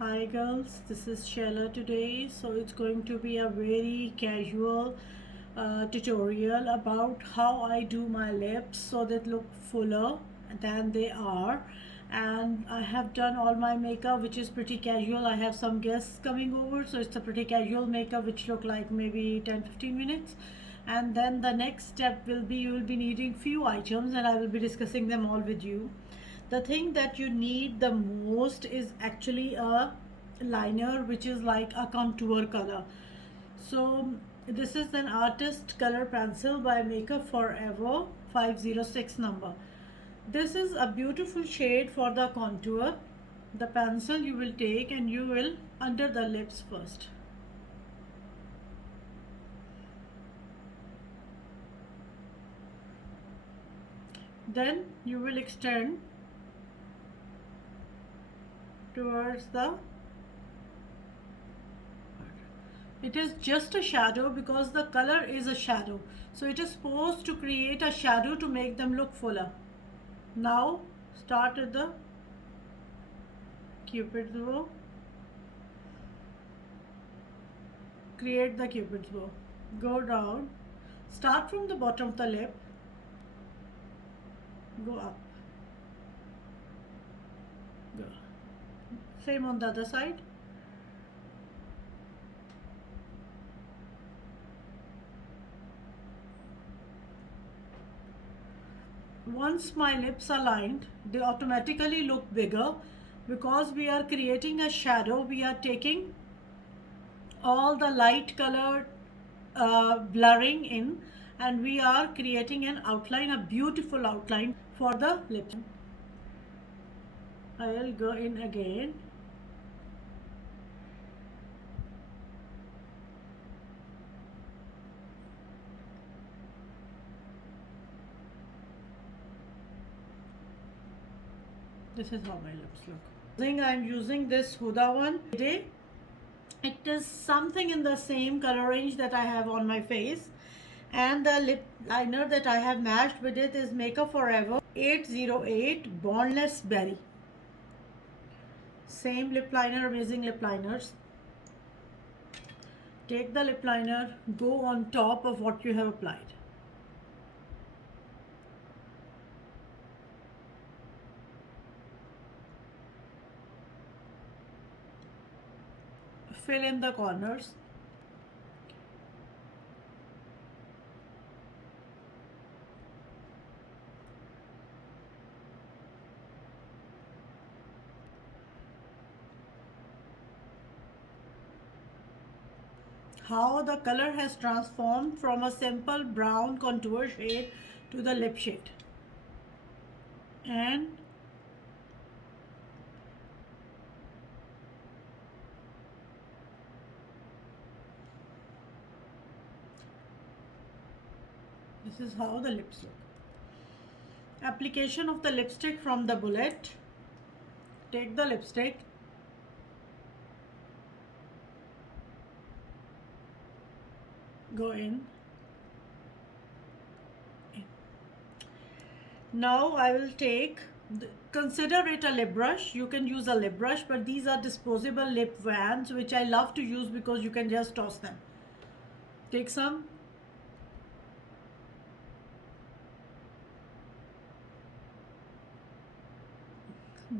Hi girls, this is Shella today. So it's going to be a very casual tutorial about how I do my lips so they look fuller than they are. And I have done all my makeup, which is pretty casual. I have some guests coming over, so it's a pretty casual makeup which look like maybe 10-15 minutes. And then the next step will be you will be needing few items and I will be discussing them all with you. The thing that you need the most is actually a liner which is like a contour color. So this is an artist color pencil by Makeup Forever 506 number. This is a beautiful shade for the contour. The pencil you will take and you will under the lips first. Then you will extend towards the, it is just a shadow because the color is a shadow. So it is supposed to create a shadow to make them look fuller. Now start with the Cupid's bow. Create the Cupid's bow. Go down. Start from the bottom of the lip. Go up. Go. Same on the other side. Once my lips are lined, they automatically look bigger because we are creating a shadow. We are taking all the light colored blurring in and we are creating an outline, a beautiful outline for the lips. I'll go in again. This is how my lips look. I'm using this Huda one today. It is something in the same color range that I have on my face. And the lip liner that I have matched with it is Makeup Forever 808 Bondless Berry. Same lip liner, amazing lip liners. Take the lip liner, go on top of what you have applied. Fill in the corners. How the color has transformed from a simple brown contour shade to the lip shade. And this is how the lips look. Application of the lipstick from the bullet. Take the lipstick, go in. Now I will take, consider it a lip brush. You can use a lip brush, but these are disposable lip vands which I love to use because you can just toss them. Take some.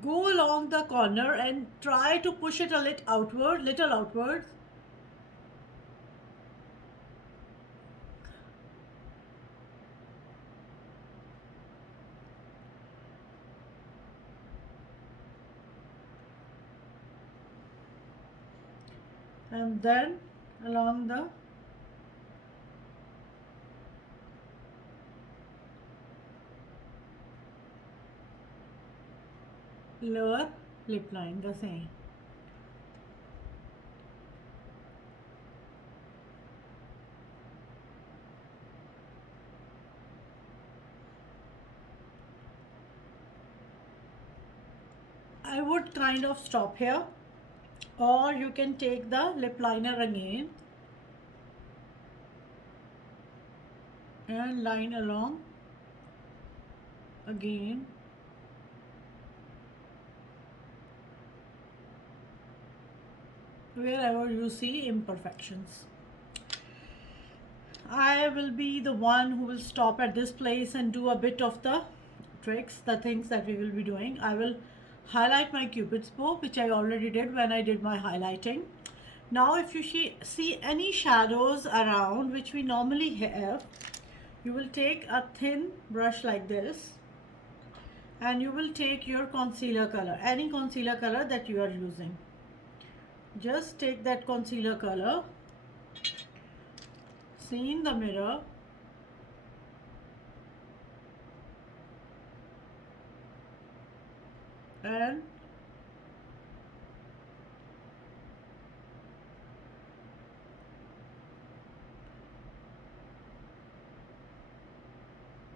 Go along the corner and try to push it a little outward. And then along the lower lip line, the same. I would kind of stop here, or you can take the lip liner again and line along again. wherever you see imperfections. I will be the one who will stop at this place and do a bit of the tricks, the things that we will be doing. I will highlight my Cupid's bow, which I already did when I did my highlighting. Now if you see any shadows around which we normally have, you will take a thin brush like this and you will take your concealer color, any concealer color that you are using. Just take that concealer color, see in the mirror, and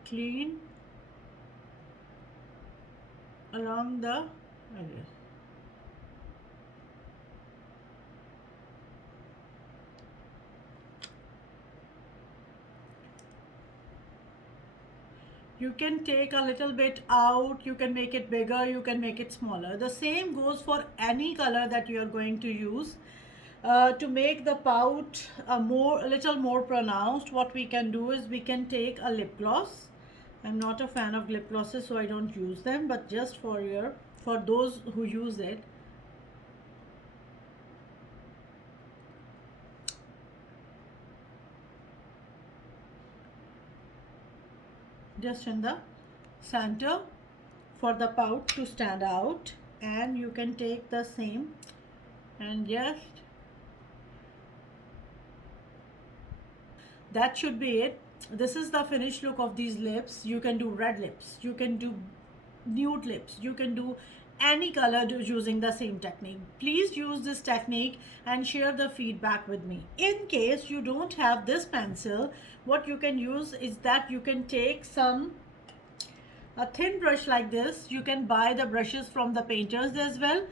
clean along the edges. You can take a little bit out, you can make it bigger, you can make it smaller. The same goes for any color that you are going to use. To make the pout a little more pronounced, what we can do is we can take a lip gloss. I'm not a fan of lip glosses, so I don't use them, but just for those who use it, just in the center for the pout to stand out. And you can take the same and just, that should be it. This is the finished look of these lips. You can do red lips, you can do nude lips, you can do any color using the same technique. Please use this technique and share the feedback with me. In case you don't have this pencil, what you can use is that you can take a thin brush like this. You can buy the brushes from the painters as well.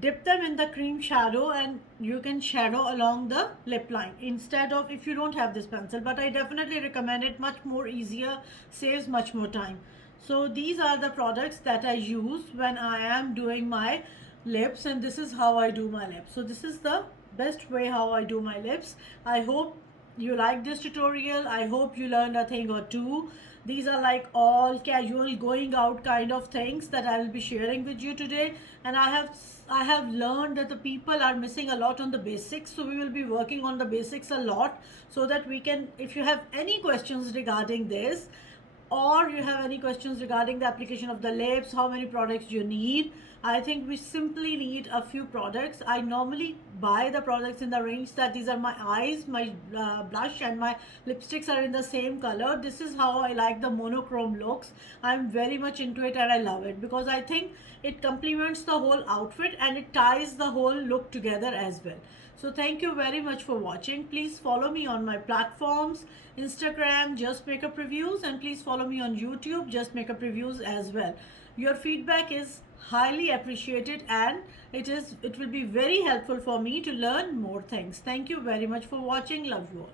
Dip them in the cream shadow and you can shadow along the lip line instead of, if you don't have this pencil, but I definitely recommend it, much more easier, saves much more time. So these are the products that I use when I am doing my lips, and this is how I do my lips. So this is the best way how I do my lips. I hope you like this tutorial. I hope you learned a thing or two. These are like all casual going out kind of things that I will be sharing with you today. And I have learned that the people are missing a lot on the basics, so we will be working on the basics a lot, so that we can, if you have any questions regarding this, or you have any questions regarding the application of the lips, how many products you need. I think we simply need a few products. I normally buy the products in the range that these are my eyes, my blush and my lipsticks are in the same color. This is how I like the monochrome looks. I'm very much into it and I love it because I think it complements the whole outfit and it ties the whole look together as well. So thank you very much for watching. Please follow me on my platforms, Instagram, Just Makeup Reviews, and please follow me on YouTube, Just Makeup Reviews as well. Your feedback is highly appreciated and it will be very helpful for me to learn more things. Thank you very much for watching. Love you all.